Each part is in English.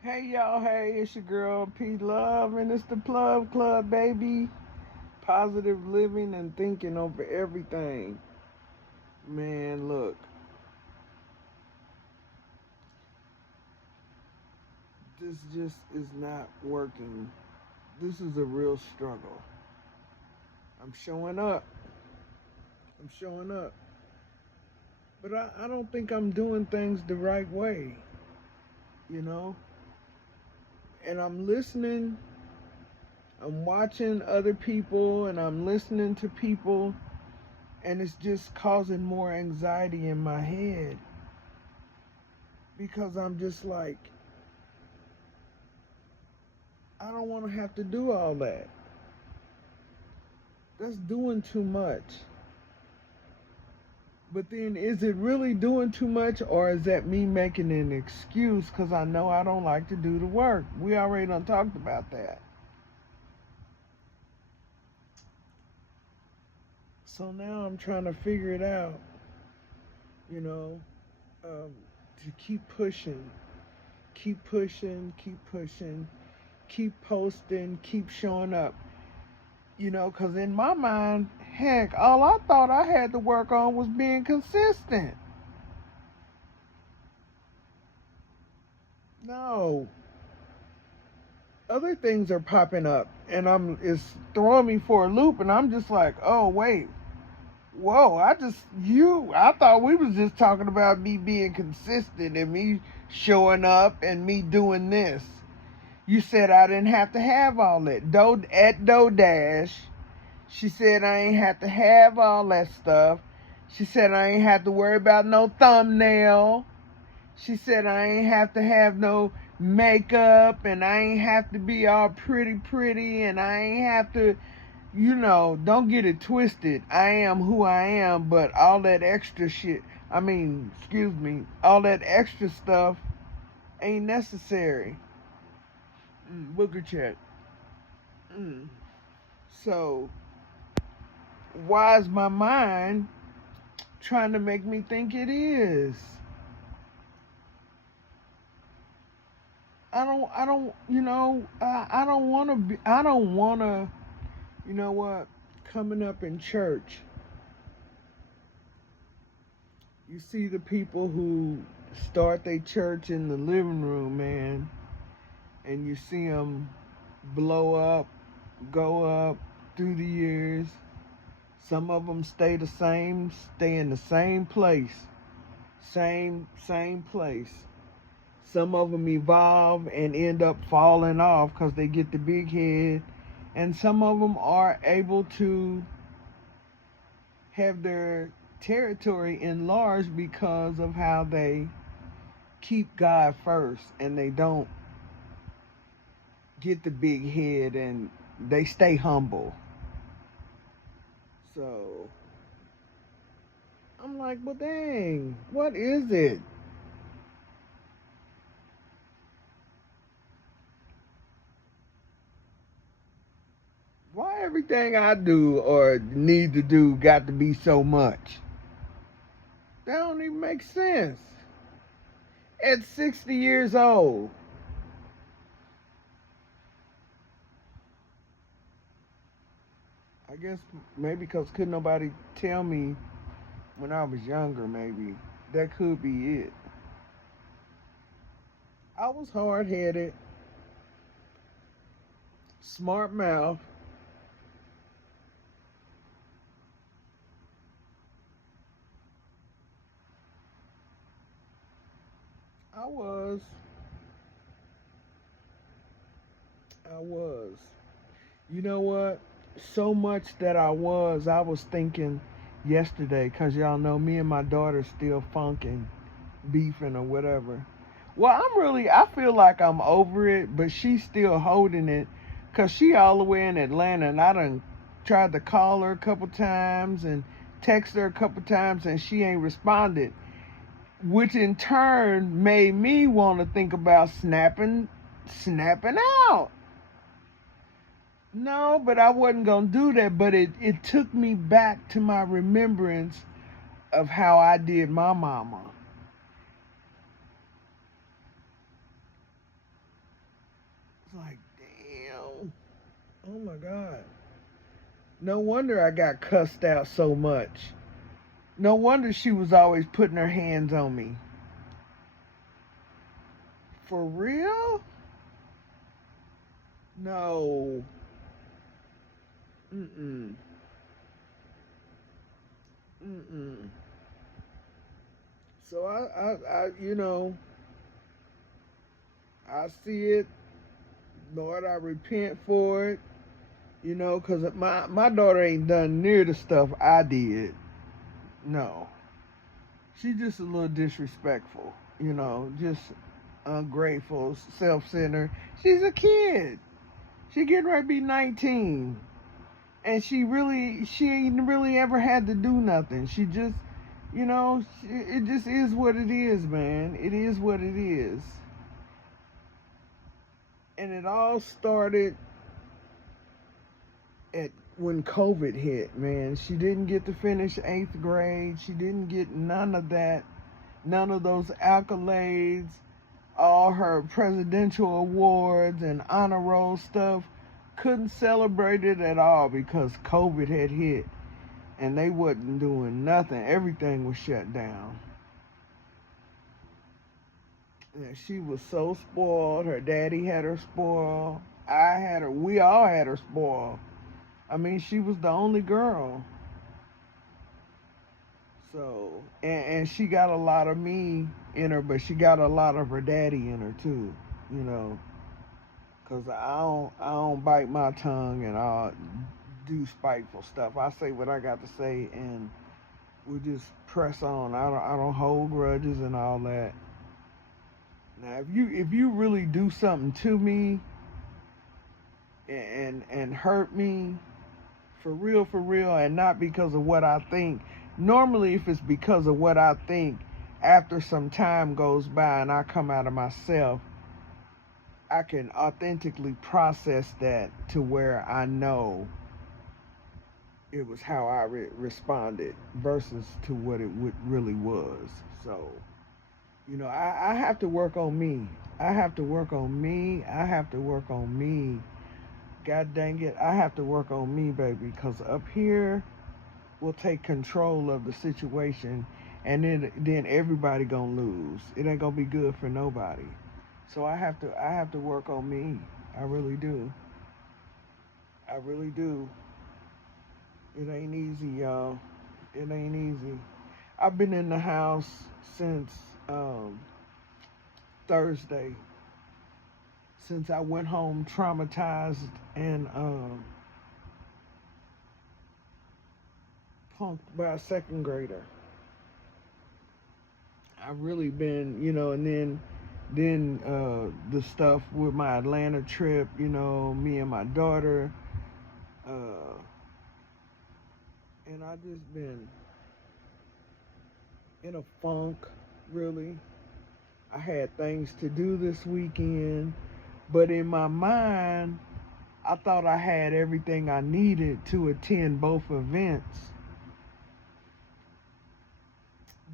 Hey y'all, hey, it's your girl P Love, and it's the Plug Club, baby. Positive living and thinking over everything. Man, look, this just is not working. This is a real struggle. I'm showing up. I'm showing up. But I don't think I'm doing things the right way, you know? And I'm listening, I'm watching other people, and I'm listening to people, and it's just causing more anxiety in my head because I'm just like, I don't want to have to do all that. That's doing too much. But then, is it really doing too much, or is that me making an excuse because I know I don't like to do the work? We already done talked about that. So now I'm trying to figure it out, you know, um, to keep pushing, keep pushing, keep pushing, keep posting, keep showing up. Because in my mind, heck, all I thought I had to work on was being consistent. No, other things are popping up, and it's throwing me for a loop, and I'm just like, oh wait, whoa, I thought we was just talking about me being consistent and me showing up and me doing this. You said I didn't have to have all that. At DoDash, she said I ain't have to have all that stuff. She said I ain't have to worry about no thumbnail. She said I ain't have to have no makeup, and I ain't have to be all pretty, and I ain't have to, don't get it twisted. I am who I am, but all that extra shit, excuse me, all that extra stuff ain't necessary. Booker check. Mm. So, why is my mind trying to make me think it is? I don't want to I don't want to, you know what, coming up in church, you see the people who start their church in the living room, man, and you see them blow up, go up through the years. Some of them stay in the same place, same place. Some of them evolve and end up falling off because they get the big head, and some of them are able to have their territory enlarged because of how they keep God first and they don't get the big head and they stay humble. So I'm like, well, dang, what is it? Why everything I do or need to do got to be so much? That don't even make sense. At 60 years old, I guess maybe because couldn't nobody tell me when I was younger, maybe. That could be it. I was hard headed, smart mouth. I was. I was. You know what? So much that I was thinking yesterday, because y'all know me and my daughter still funking, beefing, or whatever. Well, I feel like I'm over it, but she's still holding it, because she all the way in Atlanta, and I done tried to call her a couple times and text her a couple times, and she ain't responded, which in turn made me want to think about snapping out. No, but I wasn't gonna do that. But it took me back to my remembrance of how I did my mama. It's like, damn. Oh my God. No wonder I got cussed out so much. No wonder she was always putting her hands on me. For real? No. Mm-mm. Mm-mm. So I see it. Lord, I repent for it. Because my daughter ain't done near the stuff I did. No. She's just a little disrespectful, just ungrateful, self-centered. She's a kid. She getting ready to be 19. And she ain't really ever had to do nothing. She just, it just is what it is, man. It is what it is. And it all started at when COVID hit, man. She didn't get to finish 8th grade. She didn't get none of that, none of those accolades, all her presidential awards and honor roll stuff. Couldn't celebrate it at all because COVID had hit and they wasn't doing nothing. Everything was shut down. And she was so spoiled. Her daddy had her spoiled. We all had her spoiled. I mean, she was the only girl. So, and she got a lot of me in her, but she got a lot of her daddy in her too, Cause I don't bite my tongue and I do spiteful stuff. I say what I got to say and we just press on. I don't hold grudges and all that. Now, if you really do something to me and hurt me for real, and not because of what I think. Normally, if it's because of what I think, after some time goes by and I come out of myself, I can authentically process that to where I know it was how I responded versus to what it really was. So, I have to work on me. I have to work on me. I have to work on me. God dang it, I have to work on me, baby, because up here will take control of the situation, and then everybody gonna lose. It ain't gonna be good for nobody. So I have to work on me. I really do. I really do. It ain't easy, y'all. It ain't easy. I've been in the house since Thursday. Since I went home traumatized and punked by a second grader. I've really been, and then the stuff with my Atlanta trip, me and my daughter, and I just been in a funk, really. I had things to do this weekend, but in my mind, I thought I had everything I needed to attend both events.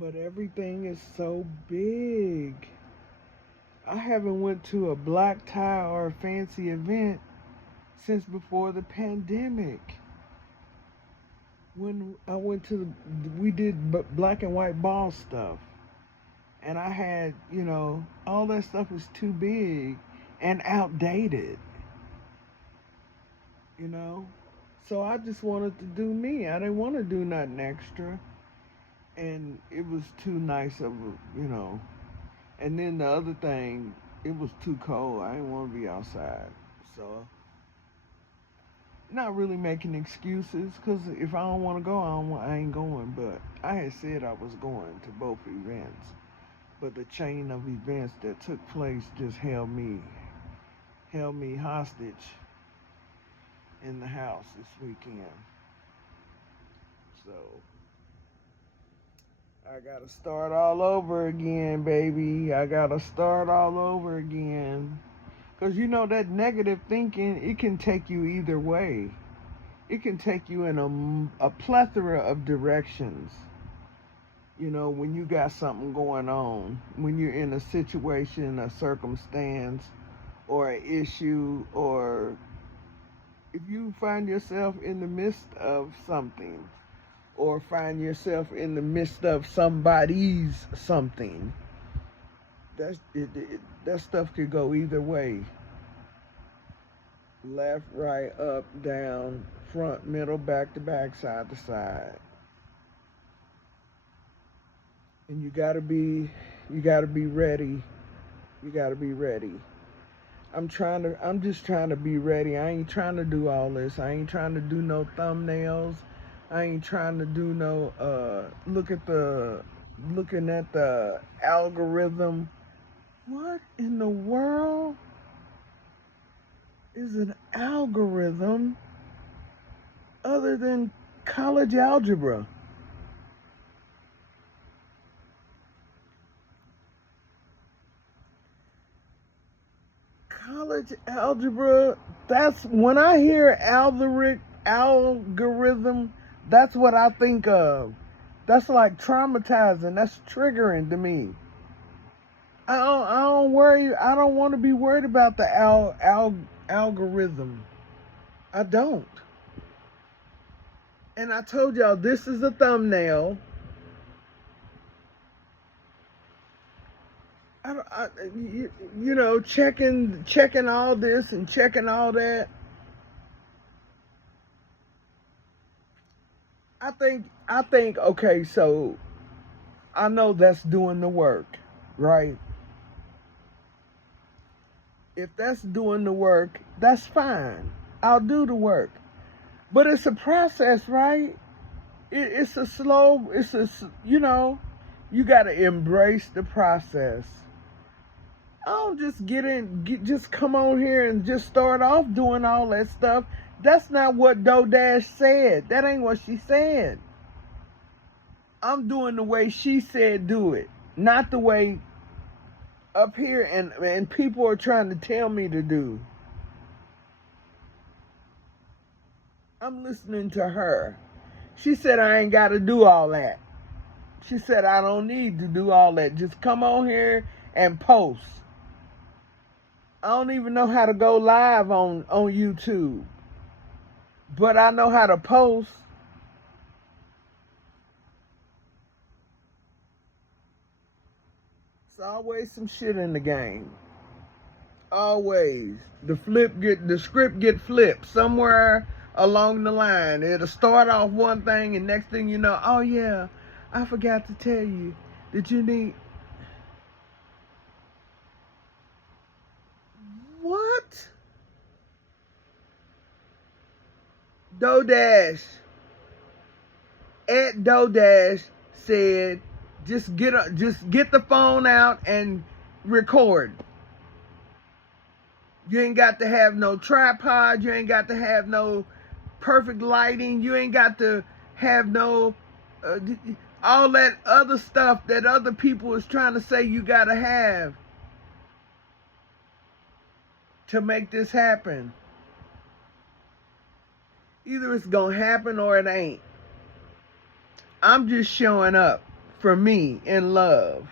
But everything is so big. I haven't went to a black tie or a fancy event since before the pandemic. When I went we did black and white ball stuff. And I had, all that stuff is too big and outdated. So I just wanted to do me. I didn't want to do nothing extra. And it was too nice of a. And then the other thing, it was too cold. I didn't want to be outside. So, not really making excuses, because if I don't want to go, I ain't going. But I had said I was going to both events. But the chain of events that took place just held me hostage in the house this weekend. So I gotta start all over again, baby. I gotta start all over again. Because that negative thinking, it can take you either way. It can take you in a plethora of directions. When you got something going on, when you're in a situation, a circumstance, or an issue, or if you find yourself in the midst of something, or find yourself in the midst of somebody's something, that stuff could go either way. Left, right, up, down, front, middle, back to back, side to side. And you gotta be ready. You gotta be ready. I'm just trying to be ready. I ain't trying to do all this. I ain't trying to do no thumbnails. I ain't trying to do no looking at the algorithm. What in the world is an algorithm other than college algebra? College algebra, that's when I hear algorithm, that's what I think of. That's like traumatizing. That's triggering to me. I don't want to be worried about the algorithm. I don't. And I told y'all this is a thumbnail. You know, checking all this and checking all that. I think okay, so I know that's doing the work, right? If that's doing the work, that's fine. I'll do the work. But it's a process, right? It's a slow, you know, you got to embrace the process. I don't just come on here and just start off doing all that stuff. That's not what Dodash said. That ain't what she said. I'm doing the way she said do it, not the way up here and people are trying to tell me to do. I'm listening to her. She said I ain't got to do all that. She said I don't need to do all that. Just come on here and post. I don't even know how to go live on YouTube, but I know how to post. It's always some shit in the game. Always. The script get flipped somewhere along the line. It'll start off one thing and next thing you know, oh yeah, I forgot to tell you that you need. What? Dodash at Dodash said just get the phone out and record. You ain't got to have no tripod, you ain't got to have no perfect lighting, you ain't got to have no all that other stuff that other people is trying to say you got to have to make this happen. Either it's gonna happen or it ain't. I'm just showing up for me in love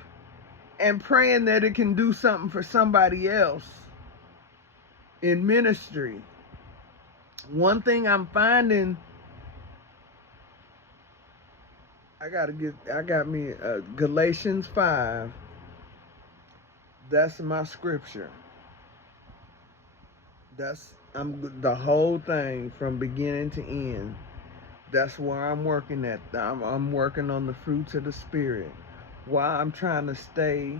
and praying that it can do something for somebody else in ministry. One thing I'm finding, I got me Galatians 5. That's my scripture. I'm the whole thing from beginning to end. That's where I'm working at. I'm working on the fruits of the Spirit. While I'm trying to stay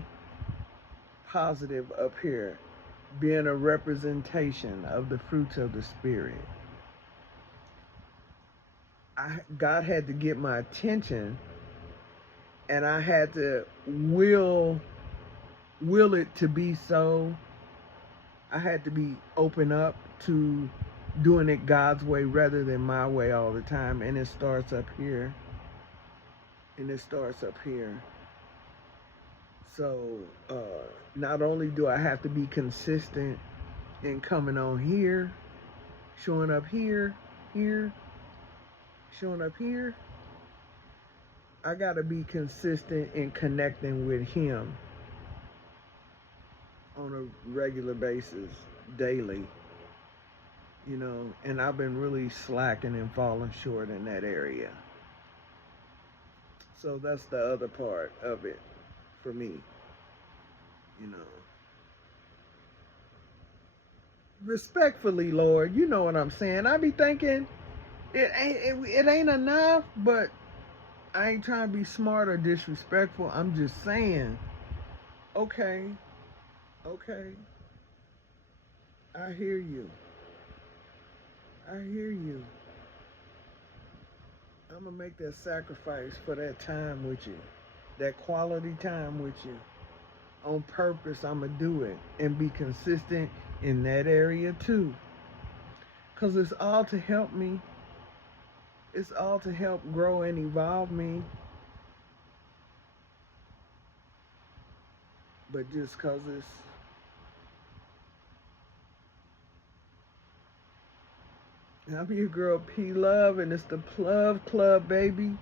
positive up here, being a representation of the fruits of the Spirit. God had to get my attention, and I had to will it to be so. I had to be open up to doing it God's way rather than my way all the time. And it starts up here. So not only do I have to be consistent in coming on here, showing up here, showing up here, I got to be consistent in connecting with Him on a regular basis, daily, you know, and I've been really slacking and falling short in that area. So that's the other part of it for me, you know. Respectfully, Lord, you know what I'm saying. I be thinking it ain't enough, but I ain't trying to be smart or disrespectful. I'm just saying, okay, okay, I hear you. I hear you. I'm gonna make that sacrifice for that time with you, that quality time with you. On purpose, I'm gonna do it and be consistent in that area too. Cause it's all to help me. It's all to help grow and evolve me. But just cause it's I'm your girl P Love, and it's the Plove Club, baby.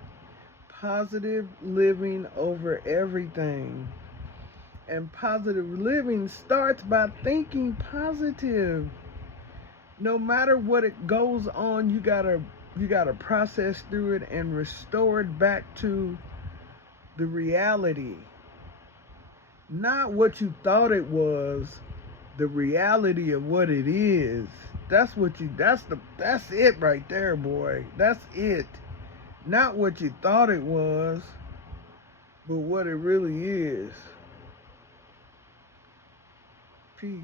Positive living over everything. And positive living starts by thinking positive. No matter what it goes on, you gotta process through it and restore it back to the reality. Not what you thought it was, the reality of what it is. That's it right there, boy. That's it. Not what you thought it was, but what it really is. Peace.